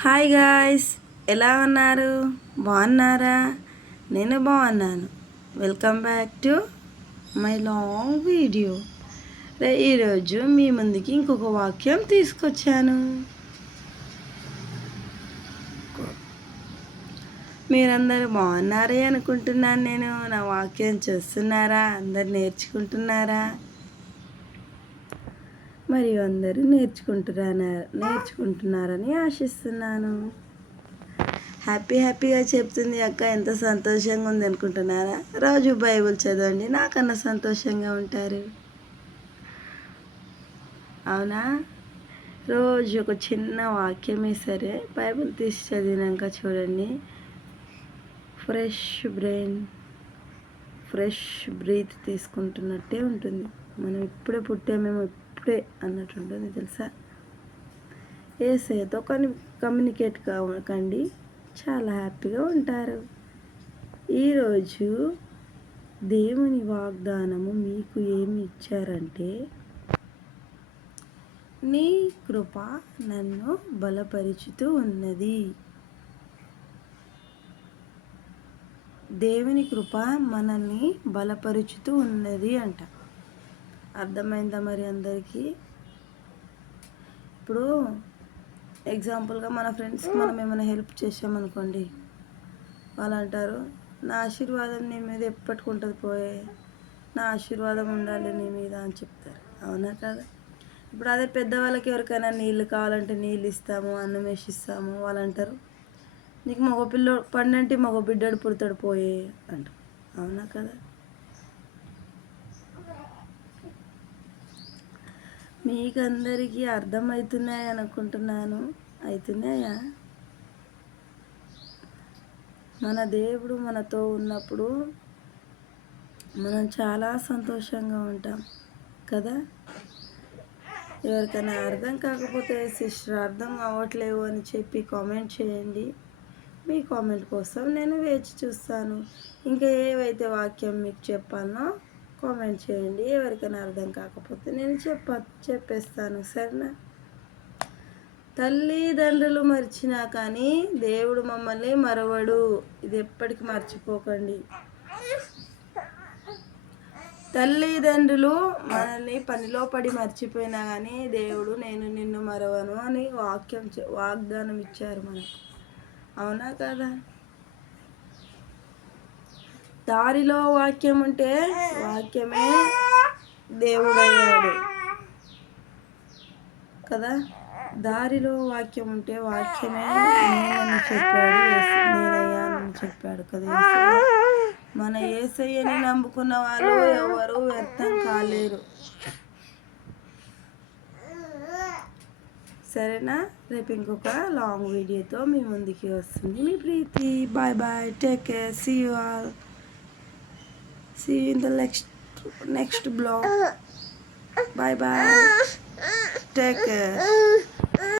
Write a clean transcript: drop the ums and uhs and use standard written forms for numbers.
Hi guys, ఎలా ఉన్నారు? బాగున్నారా? నేను బాగున్నాను. Welcome back to my long video. ఈరోజు మీ ముందుకి ఇంకొక వాక్యం తీసుకొచ్చాను. మీరందరూ బాగున్నారే అనుకుంటున్నాను. నేను నా వాక్యం చూస్తున్నారా? అందరు నేర్చుకుంటున్నారా? మరియు అందరూ నేర్చుకుంటున్నారని ఆశిస్తున్నాను. హ్యాపీగా చెప్తుంది అక్క, ఎంత సంతోషంగా ఉంది అనుకుంటున్నారా? రోజు బైబిల్ చదవండి, నాకన్నా సంతోషంగా ఉంటారు. అవునా? రోజు ఒక చిన్న వాక్యమే సరే బైబిల్ తీసి చదివినాక చూడండి, ఫ్రెష్ బ్రెయిన్, ఫ్రెష్ బ్రీత్ తీసుకుంటున్నట్టే ఉంటుంది. మనం ఇప్పుడే పుట్టామేమో, ఇప్పుడే అన్నట్టు ఉంటుంది తెలుసా. యేసయ్యతో కమ్యూనికేట్ కాకండి, చాలా హ్యాపీగా ఉంటారు. ఈరోజు దేవుని వాగ్దానము మీకు ఏమి ఇచ్చారంటే, నీ కృప నన్ను బలపరుచుతూ ఉన్నది. దేవుని కృప మనల్ని బలపరుచుతూ ఉన్నది అంట. అర్థమైందా మరి అందరికీ? ఇప్పుడు ఎగ్జాంపుల్గా మన ఫ్రెండ్స్కి మనం ఏమైనా హెల్ప్ చేసామనుకోండి, వాళ్ళు అంటారు, నా ఆశీర్వాదం నీ మీద ఎప్పటికి ఉంటుంది పోయే, నా ఆశీర్వాదం ఉండాలి నీ మీద అని చెప్తారు. అవునా కదా? ఇప్పుడు అదే పెద్దవాళ్ళకి ఎవరికైనా నీళ్ళు కావాలంటే నీళ్ళు ఇస్తాము, అన్నం వేసిస్తాము, వాళ్ళు అంటారు, నీకు పండంటి మగ బిడ్డడు పుడతాడు పోయే అంటారు. అవునా కదా? మీకు అందరికీ అర్థమవుతున్నాయి అనుకుంటున్నాను. అవుతున్నాయా? మన దేవుడు మనతో ఉన్నప్పుడు మనం చాలా సంతోషంగా ఉంటాం కదా. ఎవరికైనా అర్థం కాకపోతే, సిస్టర్ అర్థం అవ్వట్లేవు అని చెప్పి కామెంట్ చేయండి. మీ కామెంట్ కోసం నేను వేచి చూస్తాను. ఇంకా ఏవైతే వాక్యం మీకు చెప్పానో కామెంట్ చేయండి. ఎవరికైనా అర్థం కాకపోతే నేను చెప్పేస్తాను, సరేనా? తల్లిదండ్రులు మర్చినా కానీ దేవుడు మమ్మల్ని మరవడు. ఇది ఎప్పటికీ మర్చిపోకండి. తల్లిదండ్రులు మనల్ని పనిలో పడి మర్చిపోయినా కానీ దేవుడు నేను నిన్ను మరవను అని వాగ్దానం ఇచ్చారు మనకు. అవునా కదా? దారిలో వాక్యం ఉంటే వాక్యమే దేవుడు అయ్యాడు కదా. దారిలో వాక్యం ఉంటే వాక్యమే నేనని చెప్పాడు, నేనయ్యానని చెప్పాడు కదా. మన యేసయ్యని నమ్ముకున్న వాళ్ళు ఎవరు వ్యర్థం కాలేరు. సరేనా? రేపు ఇంకొక లాంగ్ వీడియోతో మీ ముందుకి వస్తుంది మీ Preethi. Bye bye, take care, see you all, see you in the next blog. Bye bye, take care.